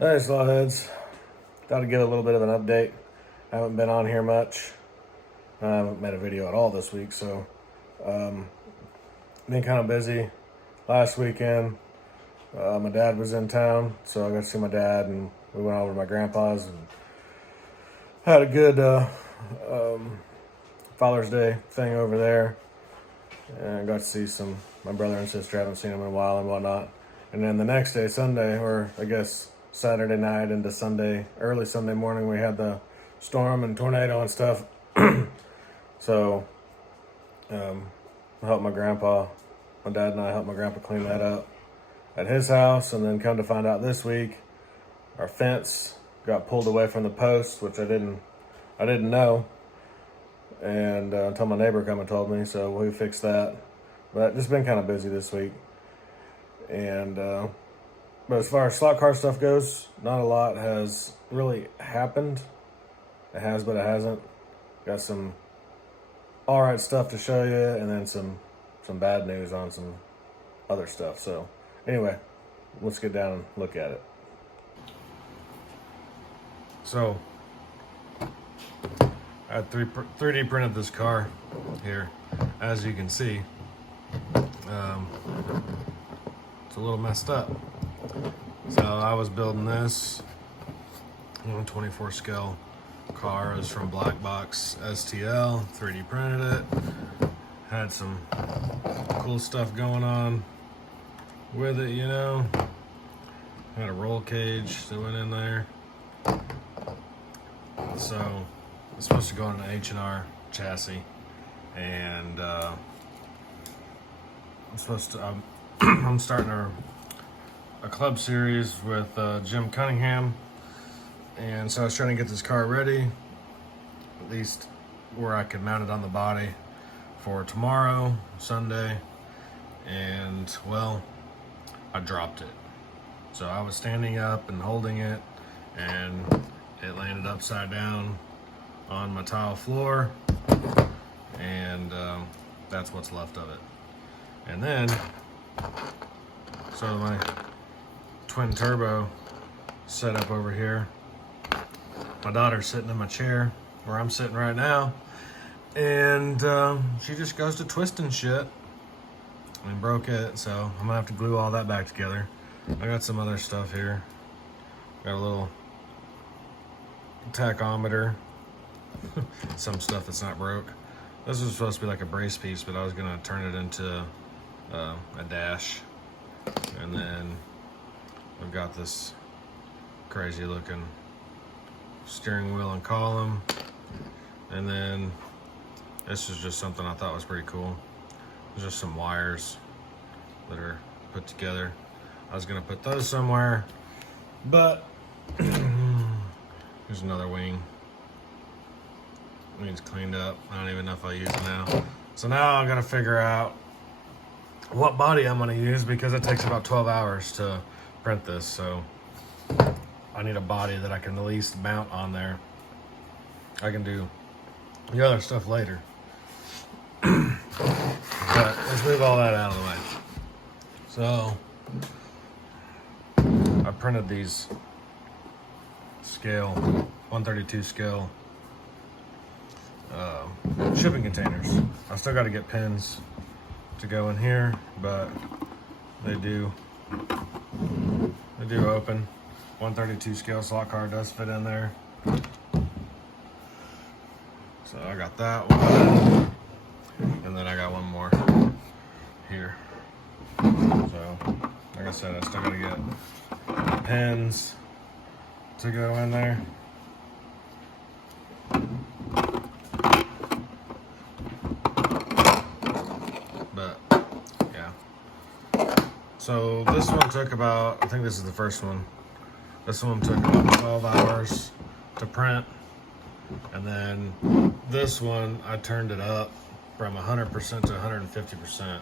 Hey, Slawheads. Thought I'd give a little bit of an update. I haven't been on here much. I haven't made a video at all this week, so been kind of busy. Last weekend, my dad was in town, so I got to see my dad, and we went over to my grandpa's and had a good Father's Day thing over there. And I got to see my brother and sister. I haven't seen them in a while and whatnot. And then the next day, Sunday, or I guess Saturday night into Sunday, early Sunday morning, we had the storm and tornado and stuff. So, I helped my dad and I helped my grandpa clean that up at his house. And then come to find out this week, our fence got pulled away from the post, which I didn't know. And until my neighbor come and told me, so we fixed that. But just been kind of busy this week. And but as far as slot car stuff goes, not a lot has really happened. It has, but it hasn't. Got some all right stuff to show you, and then some bad news on some other stuff. So anyway, let's get down and look at it. So I 3D printed this car here, as you can see. It's a little messed up. So I was building this 24 scale car. It was from Black Box STL, 3D printed it. Had some cool stuff going on with it, you know. Had a roll cage that went in there. So it's supposed to go on an H&R chassis, and I'm starting a club series with Jim Cunningham, and so I was trying to get this car ready, at least where I could mount it on the body for tomorrow, Sunday, and well, I dropped it. So I was standing up and holding it, and it landed upside down on my tile floor, and that's what's left of it. And then, so my twin turbo set up over here. My daughter's sitting in my chair where I'm sitting right now, and she just goes to twisting shit and broke it. So I'm gonna have to glue all that back together. I got some other stuff here. Got a little tachometer. Some stuff that's not broke. This was supposed to be like a brace piece, but I was gonna turn it into a dash. And then I've got this crazy looking steering wheel and column. And then this is just something I thought was pretty cool. There's just some wires that are put together. I was gonna put those somewhere, but here's another wing. It's cleaned up. I don't even know if I'll use it now. So now I gotta figure out what body I'm gonna use, because it takes about 12 hours to print this. So I need a body that I can at least mount on there. I can do the other stuff later. But let's move all that out of the way. So I printed these scale, 132 scale shipping containers. I still got to get pins to go in here, but they do open. 132 scale slot car does fit in there. So I got that one, and then I got one more here. So like I said, I still got to get pins to go in there. So this one took about, I think this is the first one. This one took about 12 hours to print. And then this one, I turned it up from 100% to 150%.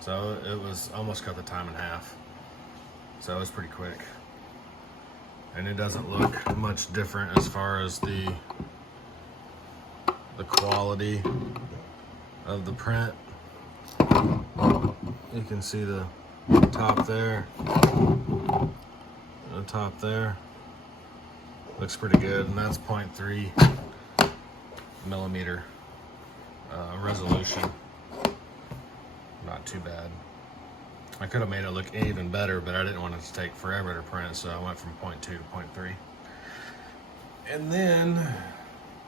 So it was almost cut the time in half. So it was pretty quick. And it doesn't look much different as far as the quality of the print. You can see the top there, the top there. Looks pretty good, and that's 0.3 millimeter resolution. Not too bad. I could have made it look even better, but I didn't want it to take forever to print, so I went from 0.2 to 0.3. And then,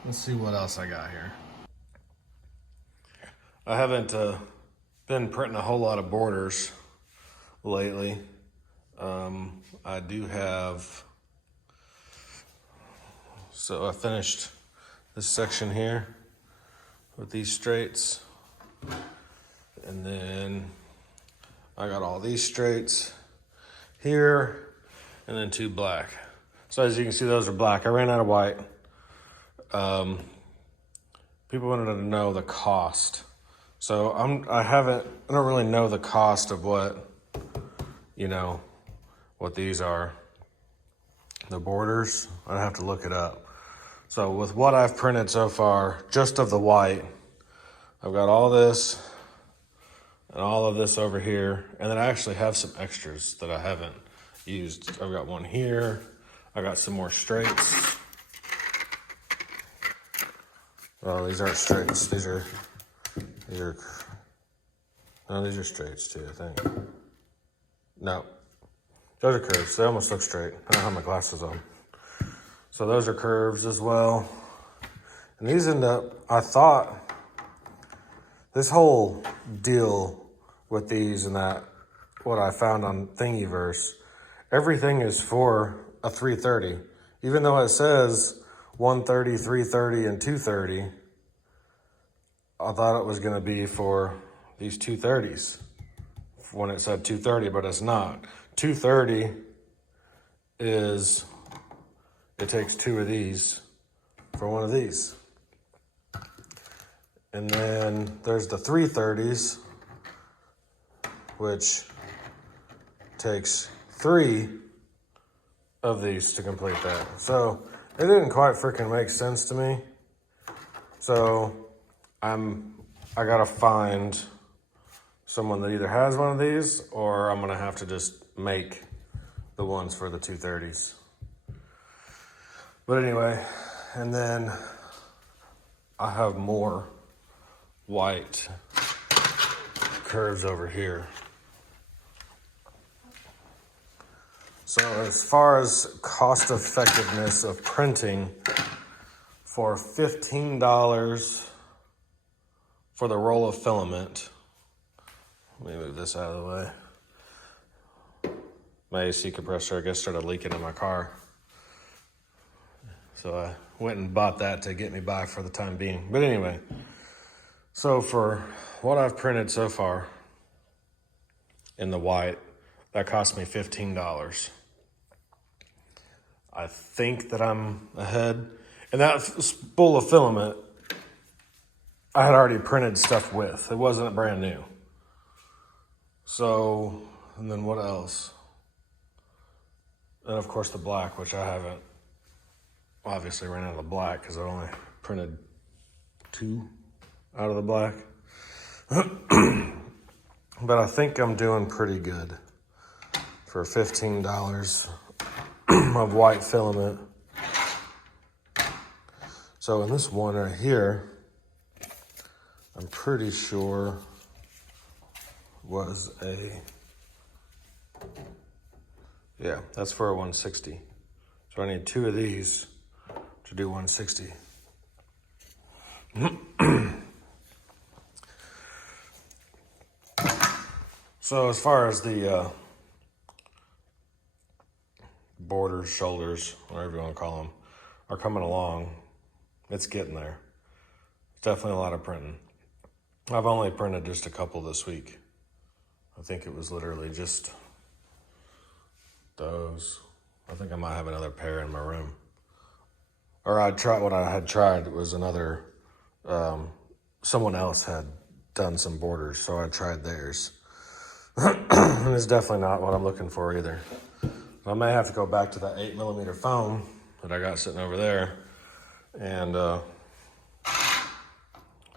let's see what else I got here. I haven't been printing a whole lot of borders lately. I do have, so I finished this section here with these straights, and then I got all these straights here, and then 2 black. So as you can see, those are black. I ran out of white. People wanted to know the cost. So I don't really know the cost of what these are. The borders, I'd have to look it up. So with what I've printed so far, just of the white, I've got all this and all of this over here. And then I actually have some extras that I haven't used. I've got one here. I got some more straights. Oh, these aren't straights. These are straights too, I think. No, those are curves. They almost look straight. I don't have my glasses on. So those are curves as well. And these I thought this whole deal with these and that, what I found on Thingiverse, everything is for a 330. Even though it says 130, 330, and 230, I thought it was gonna be for these 230s when it said 230, but it's not. 230 is, it takes 2 of these for one of these. And then there's the 330s, which takes 3 of these to complete that. So it didn't quite freaking make sense to me. So I gotta find someone that either has one of these, or I'm gonna have to just make the ones for the 230s. But anyway, and then I have more white curves over here. So as far as cost effectiveness of printing, for $15 for the roll of filament, let me move this out of the way. My AC compressor, I guess, started leaking in my car. So I went and bought that to get me by for the time being. But anyway, so for what I've printed so far in the white, that cost me $15. I think that I'm ahead. And that spool of filament, I had already printed stuff with. It wasn't brand new. So, and then what else? And of course the black, which I haven't obviously ran out of the black because I only printed 2 out of the black. But I think I'm doing pretty good for $15 of white filament. So in this one right here, I'm pretty sure was yeah, that's for a 160. So I need 2 of these to do 160. So as far as the borders, shoulders, whatever you want to call them, are coming along, it's getting there. It's definitely a lot of printing. I've only printed just a couple this week. I think it was literally just those. I think I might have another pair in my room. Or what I had tried was another, someone else had done some borders, so I tried theirs. And it's definitely not what I'm looking for either. I may have to go back to that 8mm foam that I got sitting over there and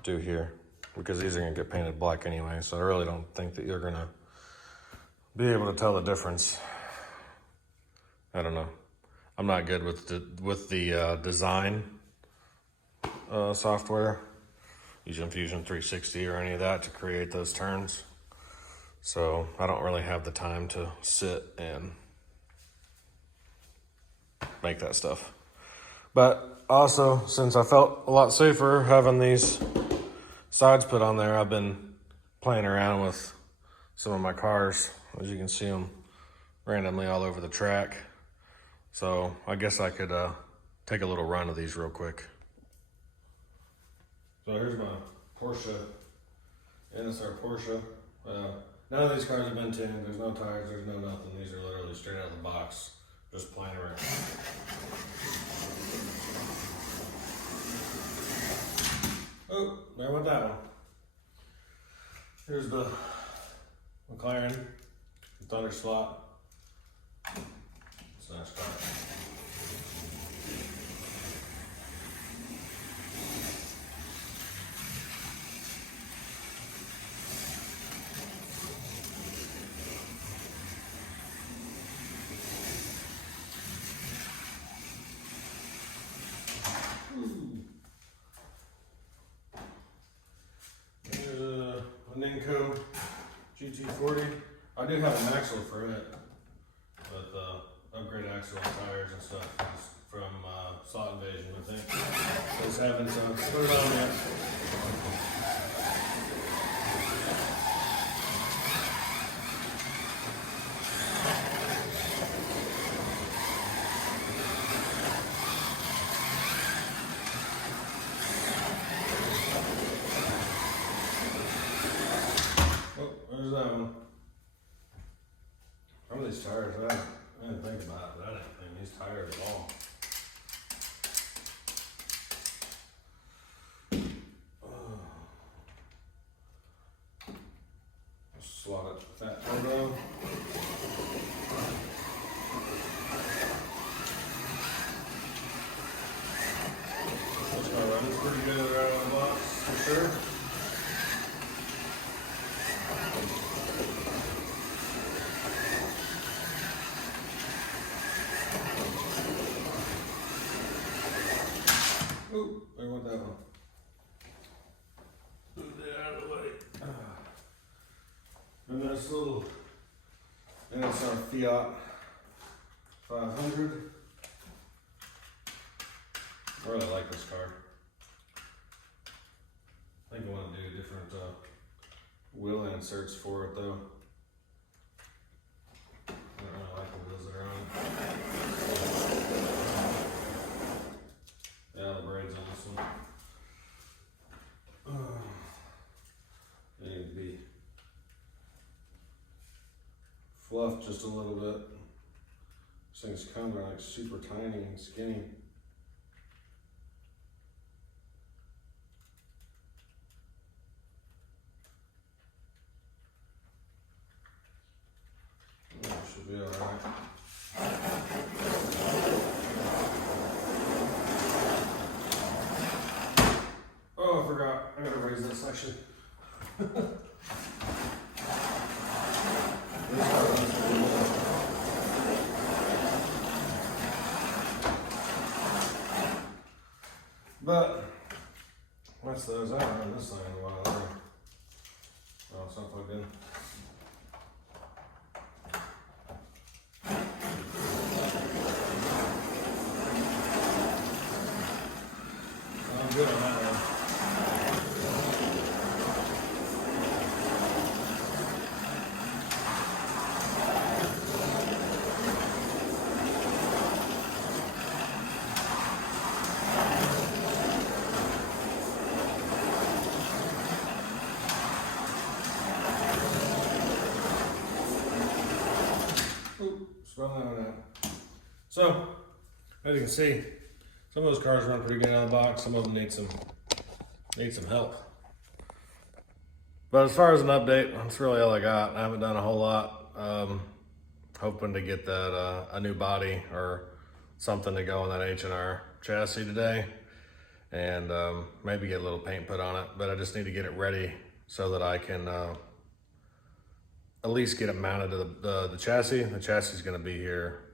do here, because these are gonna get painted black anyway, so I really don't think that you're gonna be able to tell the difference. I don't know. I'm not good with the design software, using Fusion 360 or any of that to create those turns. So I don't really have the time to sit and make that stuff. But also, since I felt a lot safer having these sides put on there, I've been playing around with some of my cars. As you can see them randomly all over the track. So I guess I could take a little run of these real quick. So here's my Porsche, NSR Porsche. None of these cars have been tuned. There's no tires, there's no nothing. These are literally straight out of the box, just playing around. Oh, there went that one. Here's the McLaren Thunder slot. It's a nice car. Here's a Ninco GT40. I do have an axle for it, but upgrade axle and tires and stuff is from Slot Invasion, I think. Just having some. Put it on there. There's that one. Some of these tires, I didn't think about it, but I didn't think these tires at all. Slot it fat turbo. This car runs pretty good right out of the box, for sure. Oop, there went that one. Move that out of the way. And this little NSR Fiat 500. I really like this car. I think I want to do different wheel inserts for it though. I don't really like the wheels that are on it. Yeah, the braids on this one. They need to be fluffed just a little bit. This thing's coming like super tiny and skinny. Should be alright. Oh, I forgot. I gotta raise that section. But that's those. I haven't run this thing in a while either. Oh, it's not plugged in. I'm good on that one. Spun that one out. So, as you can see, some of those cars run pretty good out of the box. Some of them need some help. But as far as an update, that's really all I got. I haven't done a whole lot. Hoping to get that a new body or something to go on that H&R chassis today, and maybe get a little paint put on it. But I just need to get it ready so that I can at least get it mounted to the chassis. The chassis is going to be here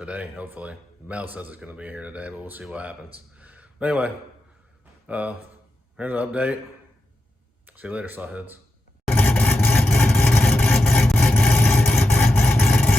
today, hopefully. Mel says it's going to be here today, but we'll see what happens. But anyway, here's an update. See you later, Sawheads.